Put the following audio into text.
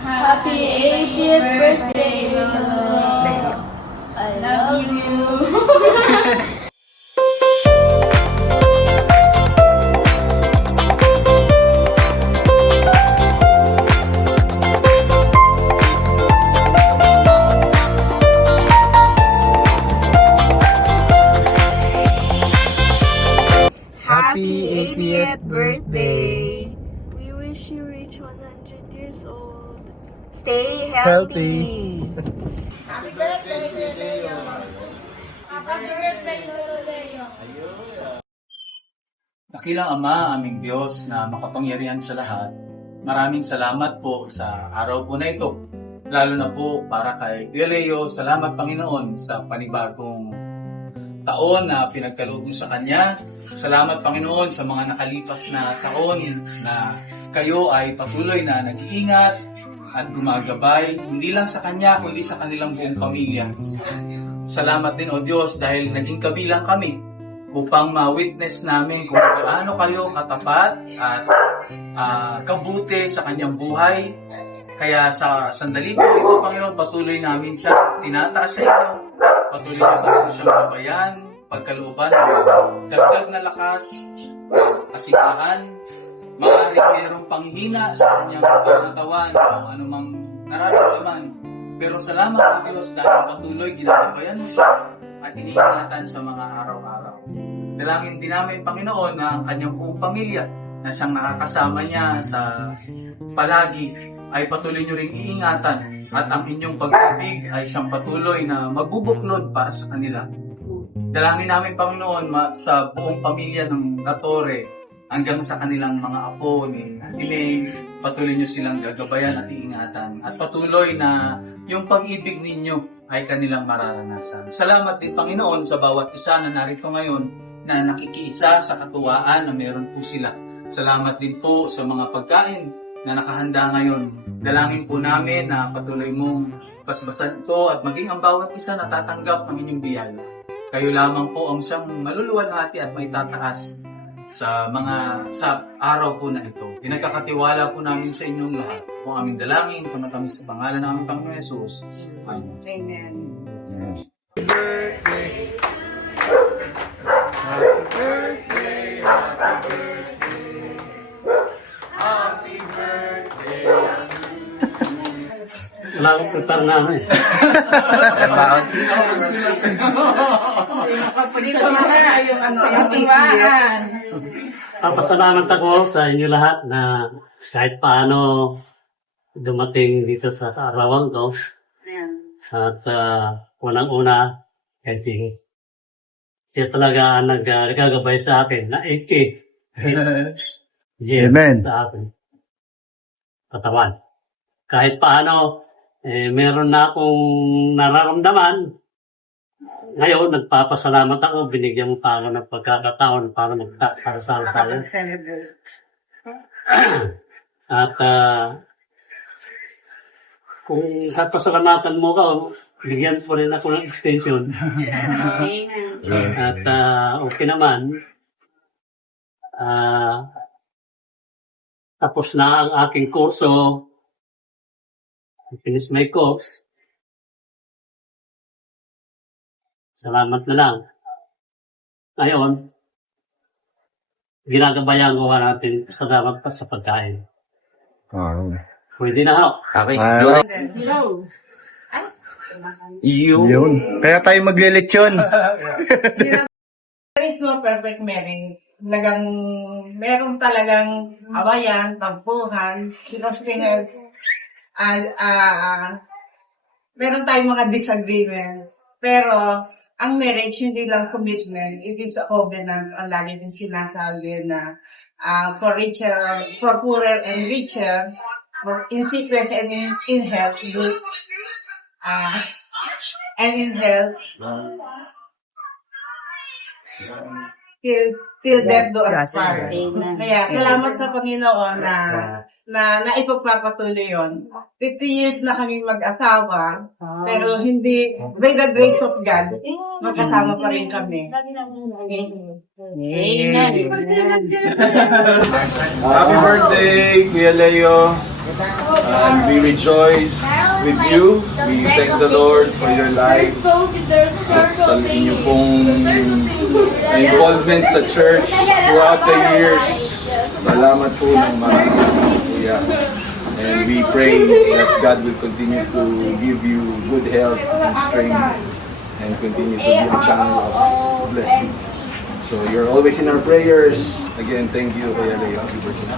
Happy 80th birthday, Lolo. I love you. Happy 80th birthday! We wish you reach 100 years old. Stay healthy! Happy birthday, Leo. Happy birthday, Lolo Leo. Dakilang Ama, aming Diyos na makapangyarihan sa lahat, maraming salamat po sa araw po na ito. Lalo na po para kay Kuya Leo, salamat Panginoon sa panibagong taon na pinagkaloob mo sa Kanya. Salamat Panginoon sa mga nakalipas na taon na kayo ay patuloy na nag-iingat at gumagabay, hindi lang sa Kanya kundi sa kanilang buong pamilya. Salamat din o Diyos dahil naging kabilang kami upang ma-witness namin kung paano kayo katapat at kabuti sa kanyang buhay. Kaya sa sandali po ito, Panginoon, patuloy namin siya tinataas sa inyo. Patuloy namin siyang gabayan, pagkalooban, dagdag na lakas, kasiyahan, maaaring mayroong panghina sa kanyang pangatawan o anumang nararamdaman. Pero salamat sa Diyos dahil patuloy ginagabayan mo siya at iniingatan sa mga araw-araw. Dalangin din namin, Panginoon, na ang kanyang buong pamilya na siyang nakakasama niya sa palagi ay patuloy niyo ring iingatan at ang inyong pag-ibig ay siyang patuloy na magbubuklod para sa kanila. Dalangin namin, Panginoon, sa buong pamilya ng Latore hanggang sa kanilang mga apo ni May, patuloy niyo silang gagabayan at iingatan at patuloy na yung pag-ibig ninyo ay kanilang mararanasan. Salamat din, Panginoon, sa bawat isa na narito ngayon na nakikiisa sa katuwaan na meron po sila. Salamat din po sa mga pagkain na nakahanda ngayon. Dalangin po namin na patuloy mong basbasan ito at maging ang bawat isa na tatanggap ng inyong biyaya. Kayo lamang po ang siyang maluluwalhati at may tataas sa araw po na ito. Pinagkakatiwala po namin sa inyong lahat. Kung aming dalangin sa matamis sa pangalan ng aming Panginoon Yesus. Amen. Amen. Happy birthday! Happy birthday! Happy birthday! Wala akong prepare na ako eh. Pwede ko na yung iiyan. Papasalamat ako sa inyo lahat na kahit paano dumating dito sa arawan ko. At unang-una, kahit siya talaga ang nagagabay sa akin na 80. Amen. Sa akin. Katawan. Kahit paano, meron na akong nararamdaman. Ngayon, nagpapasalamat ako. Binigyan mo pa ako ng pagkakataon para magkasal tayo. At kung pasalamatan mo ka, bigyan po rin ako ng extension. At okay naman. Tapos na ang aking kurso. Finish my course. Salamat na lang. Ngayon, ginagabayan ko natin salamat pa sa pagkain. Pwede na ako. Okay. Hello. Yun. Kaya tayo magleletsyon. There is no perfect marriage. Meron talagang awayan, tampuhan, meron tayong mga disagreement. Pero, ang marriage, hindi lang commitment. It is a covenant. Ang lagi din sinasabi na for poorer and richer, for in sickness and in health, good, and in health, till death do us part. Kaya, salamat sa Panginoon na ipagpapatuloy yun. 50 years na kami mag-asawa, pero hindi, by the grace of God, magkasama pa rin kami. Happy birthday, Kuya Leo. And we rejoice with you. We thank the Lord for your life. Sa inyo pong involvement sa church throughout the years. Salamat po ng marami, Kuya. And we pray that God will continue to give you good health and strength and continue to be a channel of blessing. So you're always in our prayers. Again, thank you, Kuya Leo. Happy birthday.